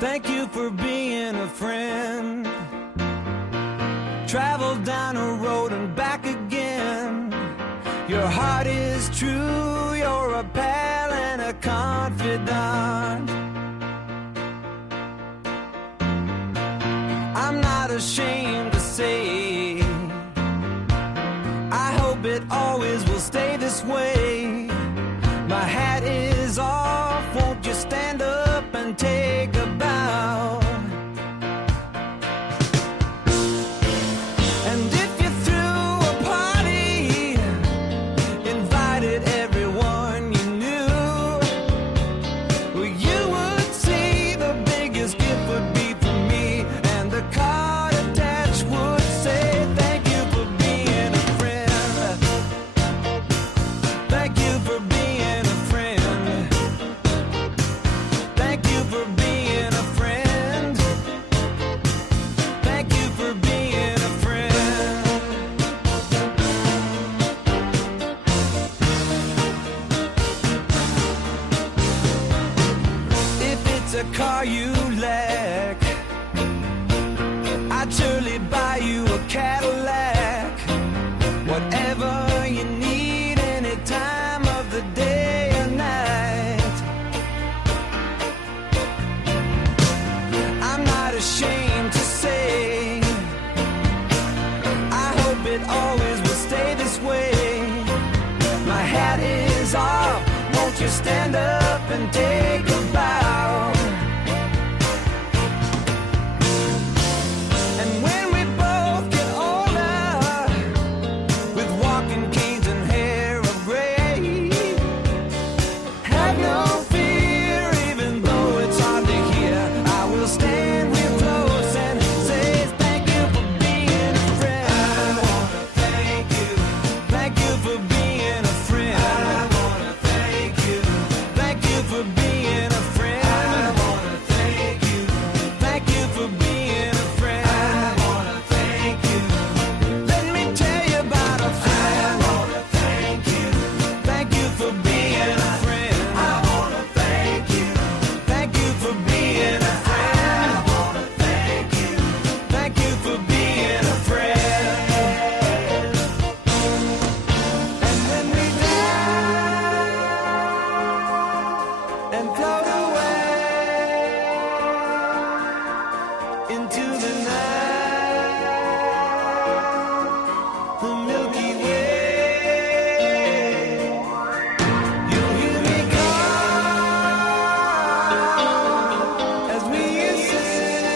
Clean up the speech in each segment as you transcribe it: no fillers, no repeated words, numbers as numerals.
Thank you for being a friend. Travel down a road and back again. Your heart is true, you're a pal and a confidant. I'm not ashamed to say, I hope it always will stay this way. My hat is off, won't you stand up and take a bow? And if you threw a party, invited everyone you knew, well, you would see the biggest gift would be for me, and the card attached would say, thank you for being a friend. Thank you for being a friend. Thank you for being a friend. Thank you for being a friend. If it's a car you lack, I'd surely buy you a Cadillac. Whatever you need, any time of the day or night. I'm not ashamed to say, I hope it always will stay this way. My hat is off, won't you stand up and take a bow? And when we both get older, with walking canes and hair of gray, have no fear, even though it's hard to hear. I will stand real close and say thank you for being a friend. I wanna thank you. Thank you for being a friend. I wanna thank you. Thank you for being a friend. I wanna thank you. Thank you for being a friend. I wanna thank you. Let me tell you about a friend. I wanna thank you. Thank you for being a friend. I wanna thank you. Thank you for being a friend. I wanna thank you. Thank you for being a friend. And when we die and float away into the night, the Milky Way, you'll hear me call as we ascend.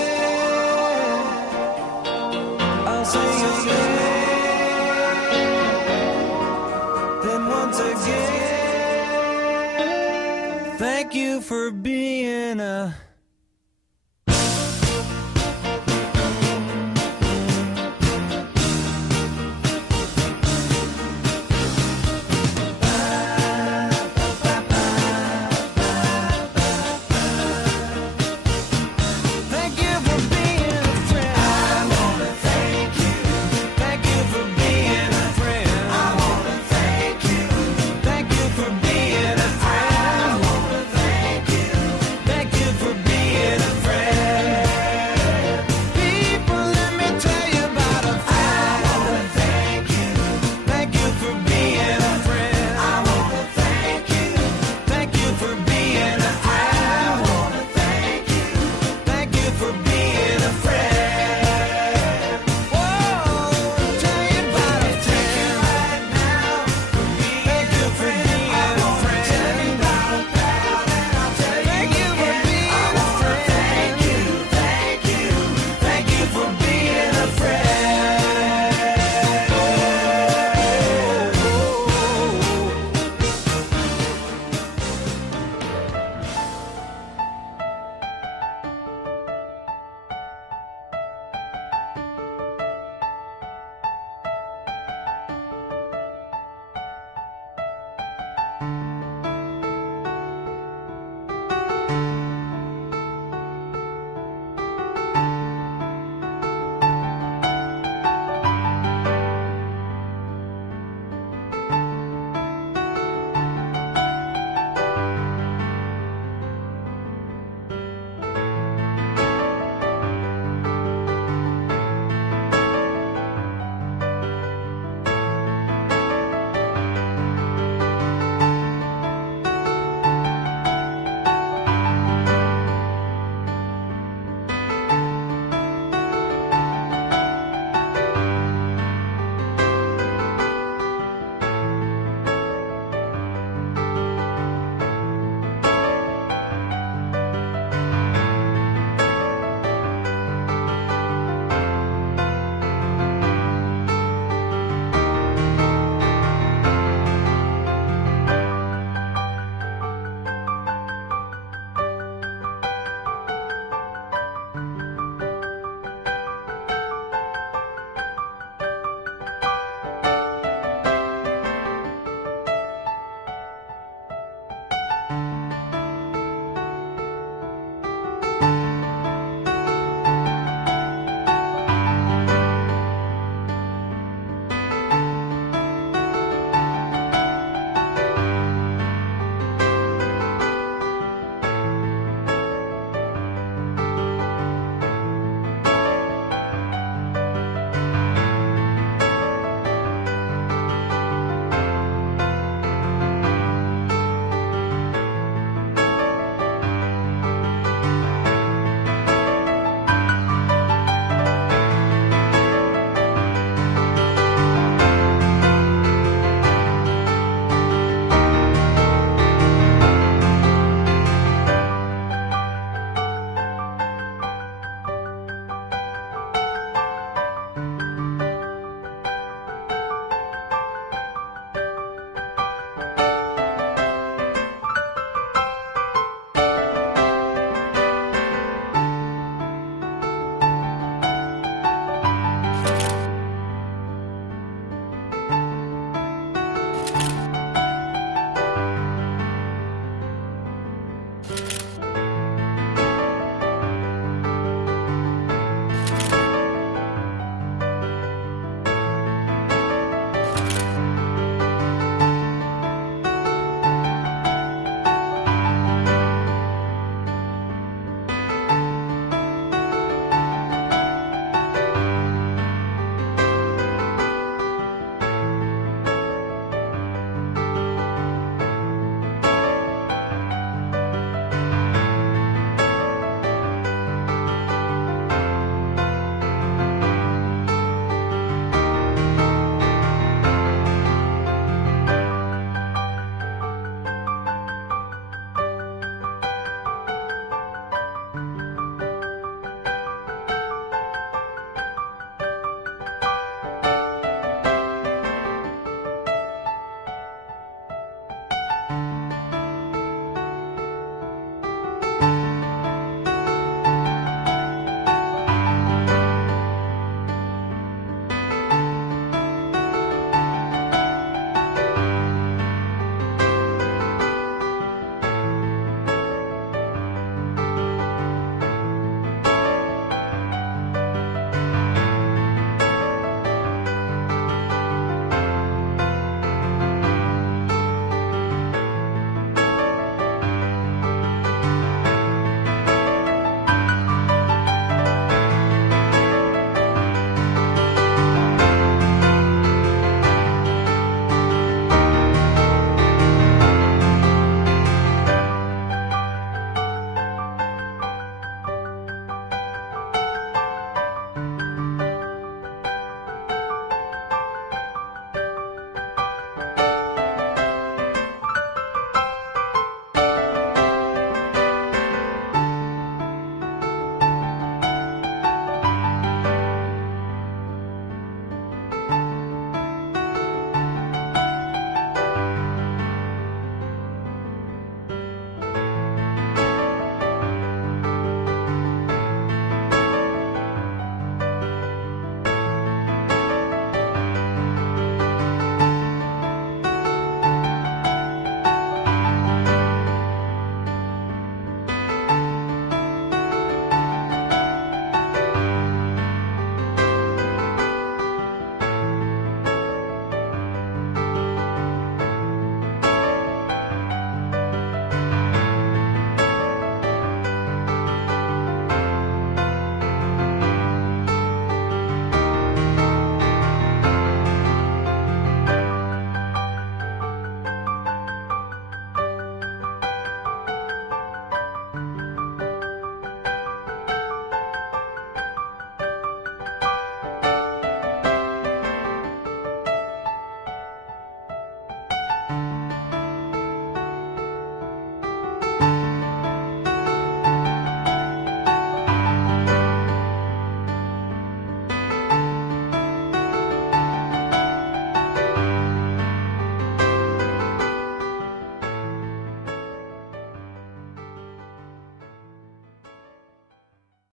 I'll sing again, then once again. Thank you for being a